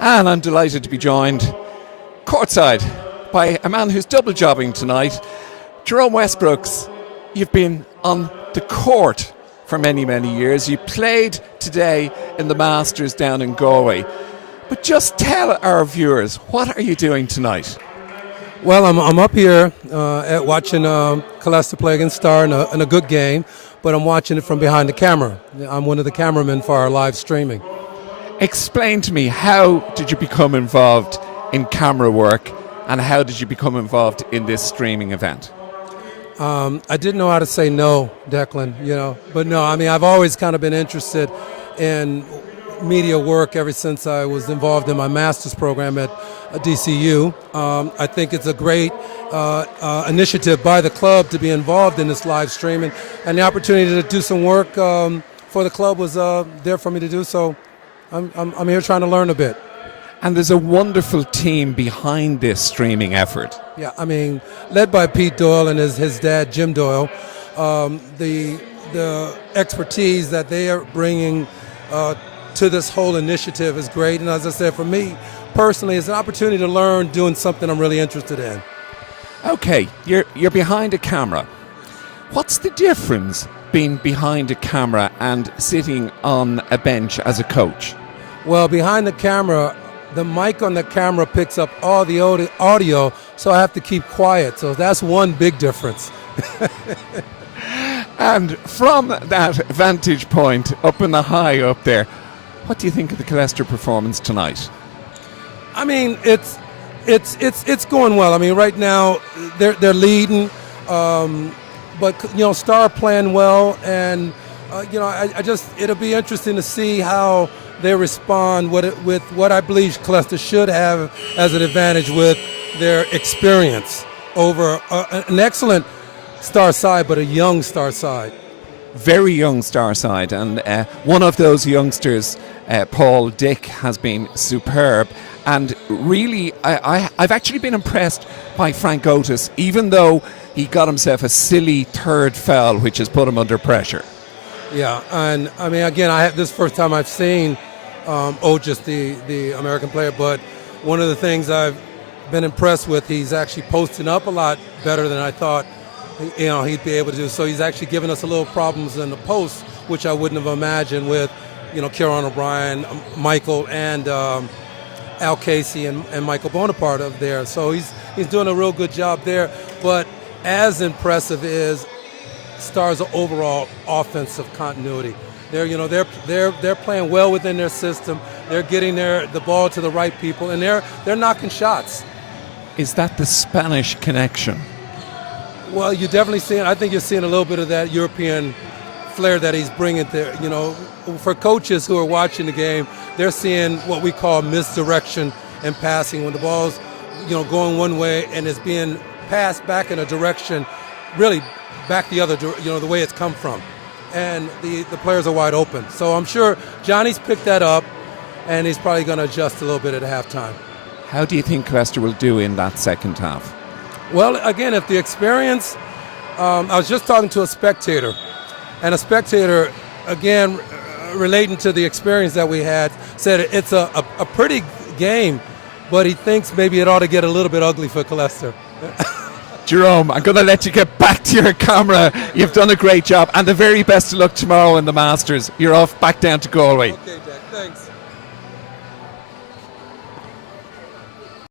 And I'm delighted to be joined courtside by a man who's double jobbing tonight. Jerome Westbrooks, you've been on the court for many, many years. You played today in the Masters down in Galway. But just tell our viewers, what are you doing tonight? Well, I'm up here at watching Colester play against Star in a good game, but I'm watching it from behind the camera. I'm one of the cameramen for our live streaming. Explain to me, how did you become involved in camera work and how did you become involved in this streaming event? I didn't know how to say no, Declan, but no, I mean, I've always kind of been interested in media work ever since I was involved in my master's program at DCU. I think it's a great initiative by the club to be involved in this live streaming, and the opportunity to do some work for the club was there for me to do, so I'm here trying to learn a bit. And there's a wonderful team behind this streaming effort. Yeah, I mean, led by Pete Doyle and his dad, Jim Doyle. The expertise that they are bringing to this whole initiative is great. And as I said, for me personally, it's an opportunity to learn doing something I'm really interested in. Okay, you're behind a camera. What's the difference being behind a camera and sitting on a bench as a coach? Well, behind the camera, the mic on the camera picks up all the audio, so I have to keep quiet. So that's one big difference. And from that vantage point, up in the high up there, what do you think of the Colester performance tonight? I mean, it's going well. I mean, right now they're leading, but Star playing well, and I just it'll be interesting to see how they respond with what I believe Colester should have as an advantage with their experience over an excellent Star side, but a young Star side. Very young Star side, and one of those youngsters, Paul Dick, has been superb. And really, I've actually been impressed by Frank Otis, even though he got himself a silly third foul, which has put him under pressure. Yeah, and I mean, again, this is the first time I've seen Otis, the American player, but one of the things I've been impressed with, he's actually posting up a lot better than I thought he'd be able to do. So he's actually given us a little problems in the post, which I wouldn't have imagined with, Kieran O'Brien, Michael, and Al Casey and Michael Bonaparte up there. So he's doing a real good job there. But as impressive is Star's overall offensive continuity. They're playing well within their system. They're getting the ball to the right people, and they're knocking shots. Is that the Spanish connection? Well, you're definitely seeing. I think you're seeing a little bit of that European flair that he's bringing there. For coaches who are watching the game, they're seeing what we call misdirection in passing, when the ball's going one way and it's being passed back in a direction, really back the other, the way it's come from, and the players are wide open. So I'm sure Johnny's picked that up, and he's probably going to adjust a little bit at halftime. How do you think Colester will do in that second half? Well, again, if the experience, I was just talking to a spectator, and a spectator, again, relating to the experience that we had, said it's a pretty game, but he thinks maybe it ought to get a little bit ugly for Colester. Jerome, I'm going to let you get back to your camera. You've done a great job, and the very best of luck tomorrow in the Masters. You're off back down to Galway. Okay.